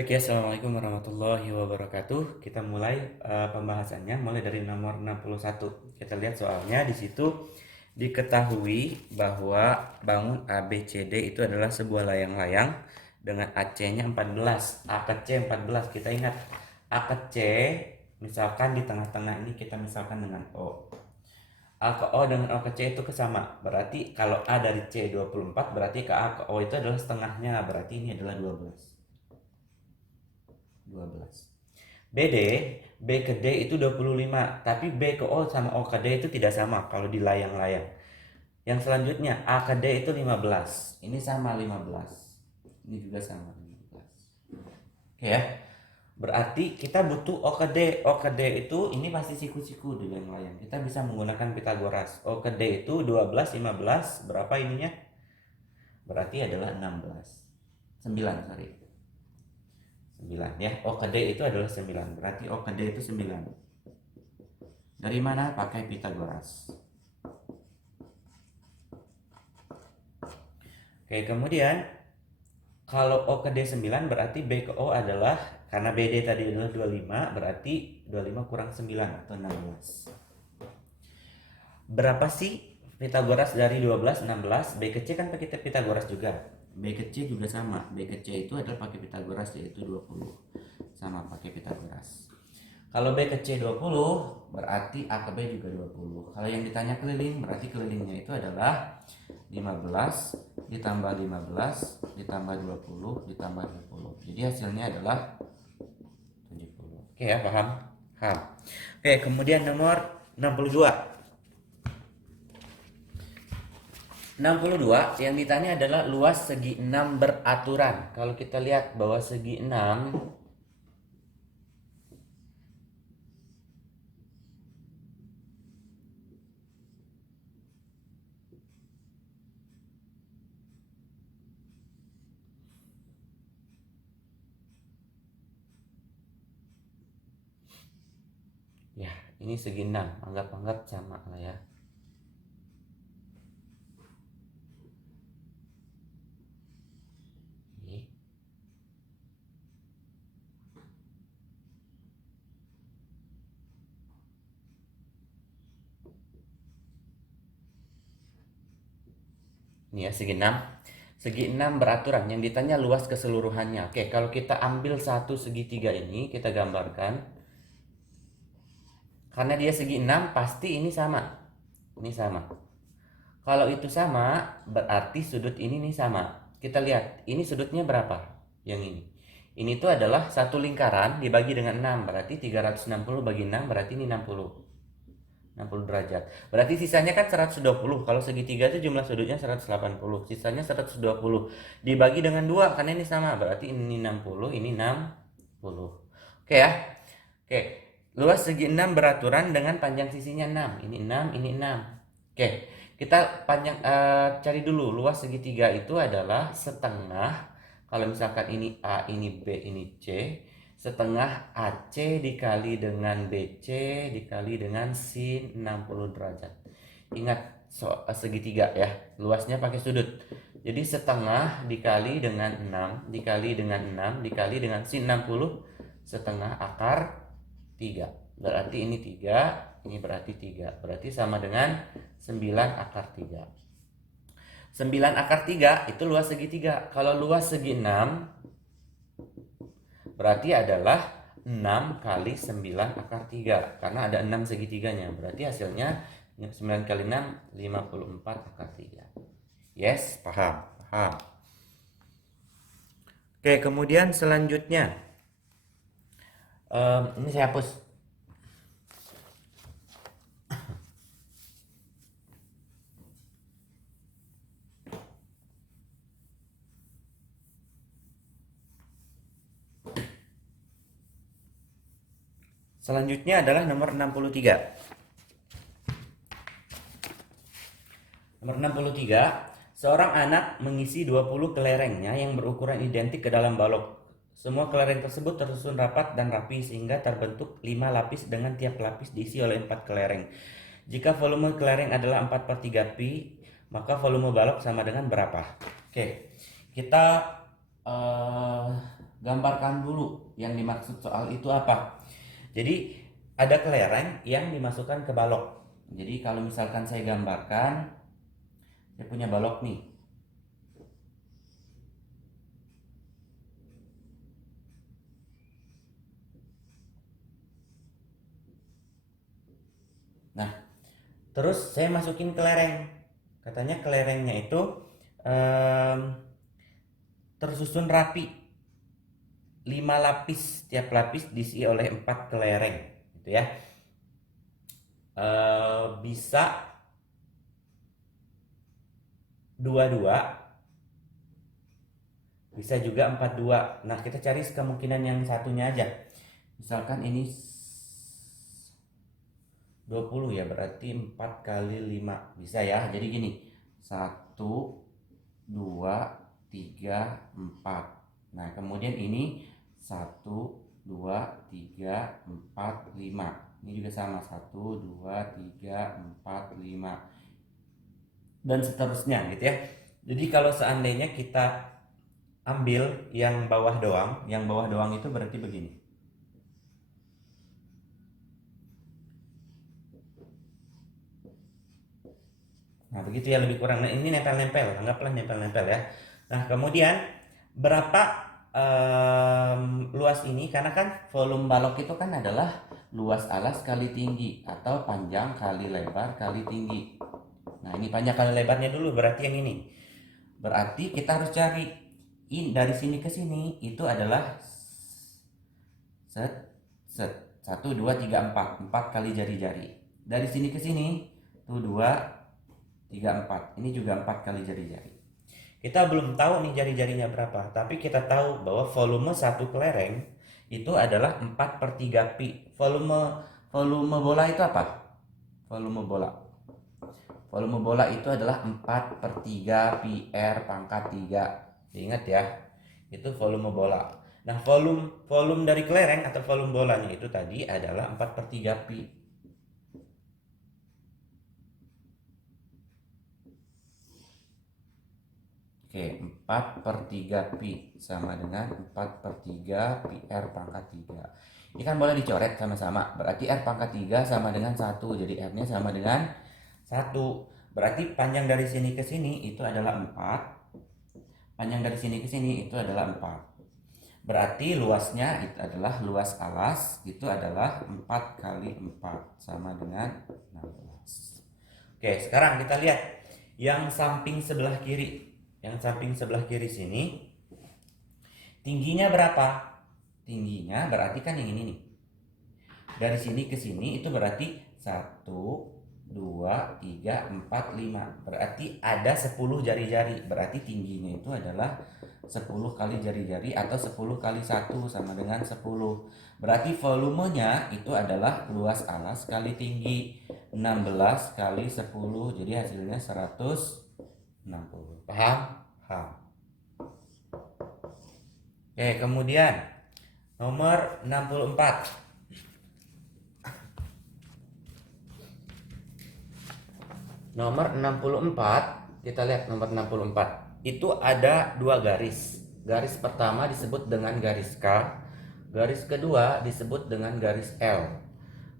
Baik ya, Assalamualaikum warahmatullahi wabarakatuh. Kita mulai pembahasannya mulai dari nomor 61. Kita lihat soalnya di situ diketahui bahwa bangun ABCD itu adalah sebuah layang-layang dengan AC-nya 14, A ke C 14. Kita ingat A ke C misalkan di tengah-tengah ini kita misalkan dengan O. A ke O dengan O ke C itu kesama. Berarti kalau A dari C 24, berarti ke A ke O itu adalah setengahnya. Berarti ini adalah 12. 12. BD, B ke D itu 25, tapi B ke O sama O ke D itu tidak sama kalau di layang-layang. Yang selanjutnya A ke D itu 15. Ini sama 15. Ini juga sama 15. Oke ya. Berarti kita butuh O ke D. O ke D itu ini pasti siku-siku di layang-layang. Kita bisa menggunakan Pitagoras. O ke D itu 12, 15. Berapa ininya? Berarti adalah 16. 9, sorry. 9 ya. O ke D itu adalah 9. Berarti O ke D itu 9. Dari mana? Pakai Pitagoras. Oke, kemudian kalau O ke D 9 berarti B ke O adalah, karena BD tadi adalah 25, berarti 25 kurang 9 atau 16. Berapa sih Pitagoras dari 12, 16? B ke C kan pakai Pitagoras juga. B ke C juga sama. B ke C itu adalah pakai Pitagoras, yaitu 20. Sama pakai Pitagoras. Kalau B ke C 20, berarti A ke B juga 20. Kalau yang ditanya keliling, berarti kelilingnya itu adalah 15 ditambah 15 ditambah 20 ditambah 20. Jadi hasilnya adalah 70. Oke ya, paham? Paham. Oke, kemudian nomor 62. 62 yang ditanya adalah luas segi 6 beraturan. Kalau kita lihat bahwa segi 6 ya, ini segi 6, anggap-anggap sama lah ya. Ini ya segi 6. Segi 6 beraturan, yang ditanya luas keseluruhannya. Oke, kalau kita ambil satu segitiga ini, kita gambarkan. Karena dia segi 6, pasti ini sama. Ini sama. Kalau itu sama, berarti sudut ini nih sama. Kita lihat, ini sudutnya berapa? Yang ini. Ini tuh adalah satu lingkaran dibagi dengan 6, berarti 360 bagi 6, berarti ini 60. 60 derajat. Berarti sisanya kan 120. Kalau segitiga itu jumlah sudutnya 180. Sisanya 120. Dibagi dengan 2 karena ini sama. Berarti ini 60, ini 60. Oke ya. Oke. Luas segi 6 beraturan dengan panjang sisinya 6. Ini 6, ini 6. Oke. Kita cari dulu luas segitiga itu adalah setengah. Kalau misalkan ini A, ini B, ini C, setengah AC dikali dengan BC dikali dengan sin 60 derajat. Ingat segitiga ya, luasnya pakai sudut. Jadi setengah dikali dengan 6 dikali dengan 6 dikali dengan sin 60, setengah akar 3. Berarti ini 3, ini berarti 3. Berarti sama dengan 9 akar 3. 9 akar 3 itu luas segitiga. Kalau luas segi 6 berarti adalah 6 kali 9 akar 3. Karena ada 6 segitiganya. Berarti hasilnya 9 kali 6, 54 akar 3. Yes, paham? Paham. Oke, kemudian selanjutnya. Ini saya hapus. Selanjutnya adalah nomor 63. Nomor 63, seorang anak mengisi 20 kelerengnya yang berukuran identik ke dalam balok. Semua kelereng tersebut tersusun rapat dan rapi sehingga terbentuk 5 lapis dengan tiap lapis diisi oleh 4 kelereng. Jika volume kelereng adalah 4/3 pi, maka volume balok sama dengan berapa? Oke, kita Gambarkan dulu yang dimaksud soal itu apa. Jadi ada kelereng yang dimasukkan ke balok. Jadi kalau misalkan saya gambarkan, saya punya balok nih. Nah, terus saya masukin kelereng. Katanya kelerengnya itu tersusun rapi, 5 lapis, tiap lapis diisi oleh 4 kelereng gitu ya. Bisa 22, bisa juga 42. Nah, kita cari kemungkinan yang satunya aja. Misalkan ini 20 ya, berarti 4 kali 5 bisa ya. Jadi gini, 1 2 3 4. Nah, kemudian ini 1 2 3 4 5. Ini juga sama, 1 2 3 4 5 dan seterusnya gitu ya. Jadi kalau seandainya kita ambil yang bawah doang itu berarti begini. Nah, begitu ya lebih kurang. Nah, ini nempel-nempel, anggaplah nempel-nempel ya. Nah, kemudian berapa luas ini? Karena kan volume balok itu kan adalah luas alas kali tinggi atau panjang kali lebar kali tinggi. Nah, ini panjang kali lebarnya dulu, berarti yang ini. Berarti kita harus cari dari sini ke sini itu adalah set 1 2 3 4 kali jari-jari. Dari sini ke sini tuh 2 3 4. Ini juga 4 kali jari-jari. Kita belum tahu nih jari-jarinya berapa, tapi kita tahu bahwa volume satu kelereng itu adalah 4/3 pi. Volume bola itu apa? Volume bola. Volume bola itu adalah 4/3 pi R pangkat 3. Ingat ya, itu volume bola. Nah, volume dari kelereng atau volume bolanya itu tadi adalah 4/3 pi. Oke, 4/3 pi sama dengan 4/3 pi R pangkat 3. Ini kan boleh dicoret sama-sama. Berarti R pangkat 3 sama dengan 1. Jadi R-nya sama dengan 1. Berarti panjang dari sini ke sini itu adalah 4. Panjang dari sini ke sini itu adalah 4. Berarti luasnya itu adalah luas alas itu adalah 4 kali 4 sama dengan 16. Oke, sekarang kita lihat yang samping sebelah kiri. Yang samping sebelah kiri sini tingginya berapa? Tingginya berarti kan yang ini nih. Dari sini ke sini itu berarti 1 2 3 4 5. Berarti ada 10 jari-jari. Berarti tingginya itu adalah 10 kali jari-jari atau 10 kali 1 sama dengan 10. Berarti volumenya itu adalah luas alas kali tinggi 16 kali 10. Jadi hasilnya 160. Paham? Paham. Oke, kemudian nomor 64. Nomor 64, kita lihat nomor 64. Itu ada dua garis. Garis pertama disebut dengan garis K, garis kedua disebut dengan garis L.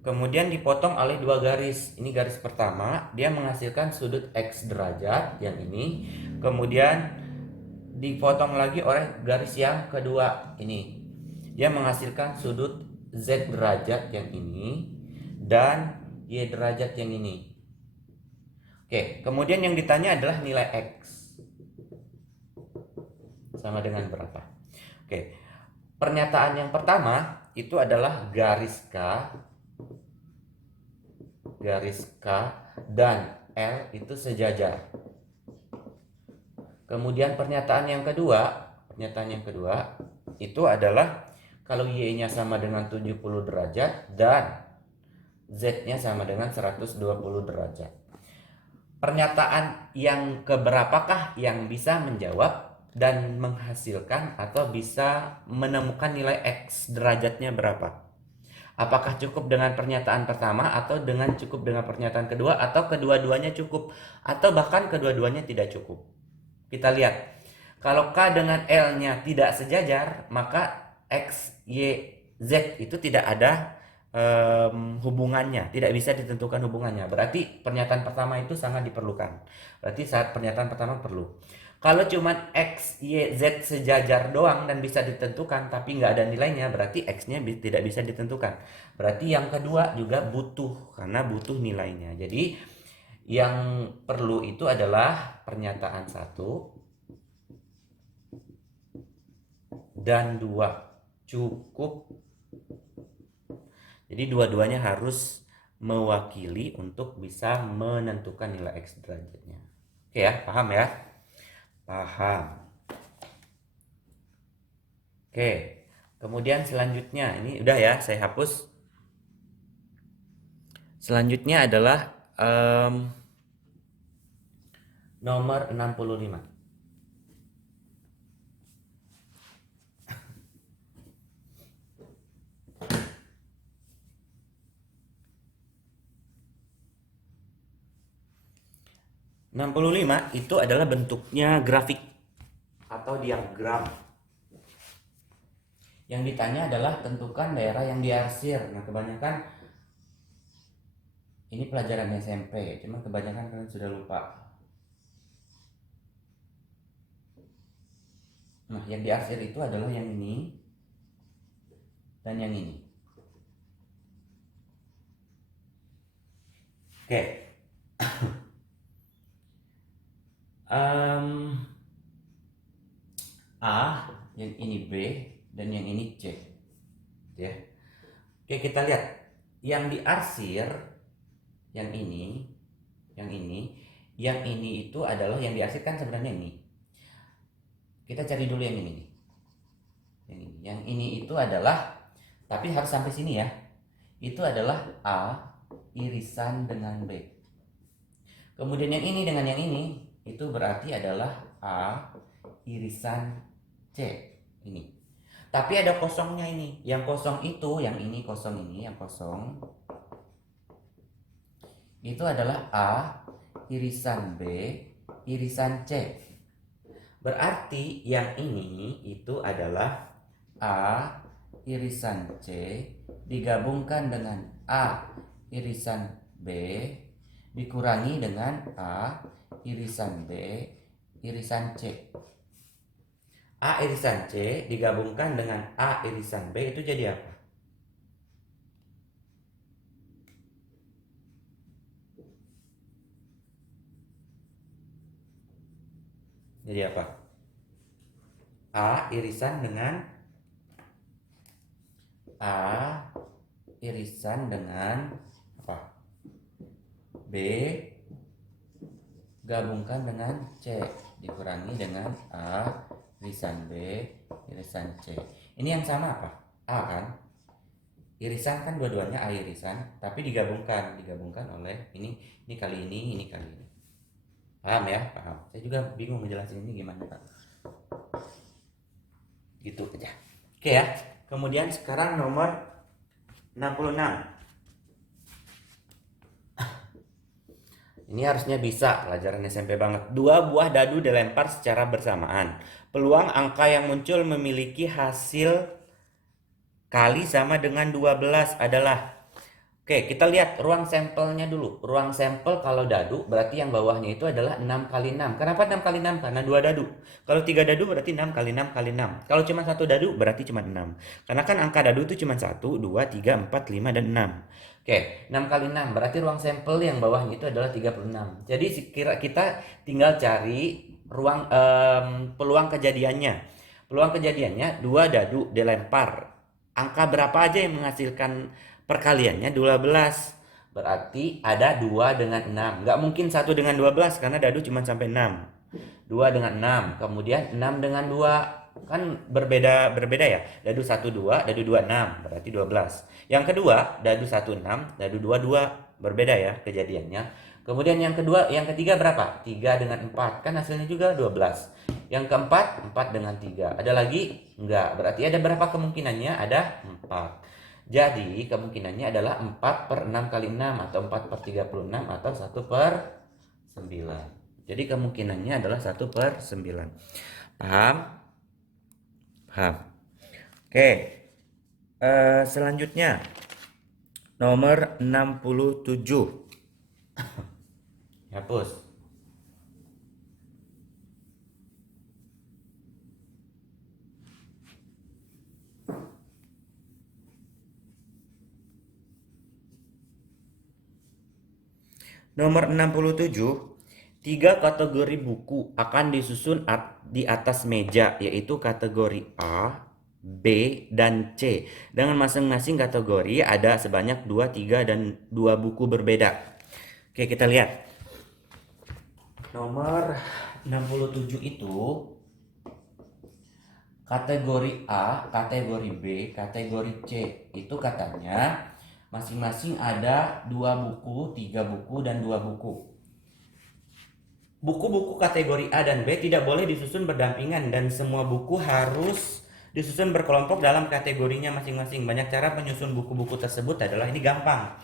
Kemudian dipotong oleh dua garis. Ini garis pertama, dia menghasilkan sudut X derajat yang ini. Kemudian dipotong lagi oleh garis yang kedua ini. Dia menghasilkan sudut Z derajat yang ini dan Y derajat yang ini. Oke, kemudian yang ditanya adalah nilai X. Sama dengan berapa? Oke. Pernyataan yang pertama itu adalah garis K dan L itu sejajar. Kemudian pernyataan yang kedua itu adalah kalau Y-nya sama dengan 70 derajat dan Z-nya sama dengan 120 derajat. Pernyataan yang keberapakah yang bisa menjawab dan menghasilkan atau bisa menemukan nilai X derajatnya berapa? Apakah cukup dengan pernyataan pertama atau cukup dengan pernyataan kedua atau kedua-duanya cukup atau bahkan kedua-duanya tidak cukup? Kita lihat. Kalau K dengan L-nya tidak sejajar, maka X, Y, Z itu tidak ada hubungannya, tidak bisa ditentukan hubungannya. Berarti pernyataan pertama itu sangat diperlukan. Berarti saat pernyataan pertama perlu. Kalau cuman X, Y, Z sejajar doang dan bisa ditentukan tapi nggak ada nilainya, berarti X-nya tidak bisa ditentukan. Berarti yang kedua juga butuh, karena butuh nilainya. Jadi yang perlu itu adalah pernyataan 1 dan 2. Cukup. Jadi dua-duanya harus mewakili untuk bisa menentukan nilai X derajatnya. Oke ya, paham ya? Paham. Oke, kemudian selanjutnya, ini udah ya, saya hapus. Selanjutnya adalah nomor 65. Itu adalah bentuknya grafik atau diagram. Yang ditanya adalah tentukan daerah yang diarsir. Nah, kebanyakan ini pelajaran SMP, cuma kebanyakan kalian sudah lupa. Nah, yang diarsir itu adalah yang ini dan yang ini. Oke. A, yang ini B, dan yang ini C. Ya. Oke, kita lihat. Yang diarsir, yang ini itu adalah yang diarsir kan sebenarnya ini. Kita cari dulu yang ini nih. Yang ini itu adalah, tapi harus sampai sini ya. Itu adalah A irisan dengan B. Kemudian yang ini dengan yang ini itu berarti adalah A irisan C. Ini. Tapi ada kosongnya ini. Yang kosong itu, yang ini kosong ini, yang kosong itu adalah A irisan B irisan C. Berarti yang ini itu adalah A irisan C digabungkan dengan A irisan B dikurangi dengan A irisan B irisan C. A irisan C digabungkan dengan A irisan B itu jadi apa? Jadi apa? A irisan dengan apa? B gabungkan dengan C dikurangi dengan A irisan B irisan C. Ini yang sama apa? A kan? Irisan kan dua-duanya A irisan, tapi digabungkan oleh ini kali ini kali ini. Paham ya? Paham. Saya juga bingung menjelaskan ini gimana, Pak. Gitu aja. Oke ya. Kemudian sekarang nomor 66. Ini harusnya bisa, pelajaran SMP banget. 2 buah dadu dilempar secara bersamaan. Peluang angka yang muncul memiliki hasil kali sama dengan 12 adalah. Oke, kita lihat ruang sampelnya dulu. Ruang sampel kalau dadu berarti yang bawahnya itu adalah 6 kali 6. Kenapa 6 kali 6? Karena 2 dadu. Kalau 3 dadu berarti 6 kali 6 kali 6. Kalau cuma 1 dadu berarti cuma 6. Karena kan angka dadu itu cuma 1, 2, 3, 4, 5, dan 6. Oke, 6 kali 6 berarti ruang sampel yang bawahnya itu adalah 36. Jadi kita tinggal cari ruang peluang kejadiannya. Peluang kejadiannya 2 dadu dilempar. Angka berapa aja yang menghasilkan perkaliannya 12. Berarti ada 2 dengan 6. Nggak mungkin 1 dengan 12 karena dadu cuma sampai 6. 2 dengan 6. Kemudian 6 dengan 2. Kan berbeda ya. Dadu 1 2, dadu 2 6, berarti 12. Yang kedua, dadu 1 6, dadu 2 2. Berbeda ya kejadiannya. Kemudian yang ketiga berapa? 3 dengan 4. Kan hasilnya juga 12. Yang keempat 4 dengan 3. Ada lagi? Enggak. Berarti ada berapa kemungkinannya? Ada 4. Jadi kemungkinannya adalah 4 per 6 kali 6 atau 4 per 36 atau 1 per 9. Jadi kemungkinannya adalah 1 per 9. Paham? Paham. Oke, selanjutnya nomor 67. Hapus. Nomor 67, tiga kategori buku akan disusun di atas meja, yaitu kategori A, B, dan C. Dengan masing-masing kategori ada sebanyak 2, 3, dan 2 buku berbeda. Oke, kita lihat. Nomor 67 itu kategori A, kategori B, kategori C. Itu katanya masing-masing ada 2 buku, 3 buku, dan 2 buku. Buku-buku kategori A dan B tidak boleh disusun berdampingan dan semua buku harus disusun berkelompok dalam kategorinya masing-masing. Banyak cara penyusun buku-buku tersebut adalah ini gampang.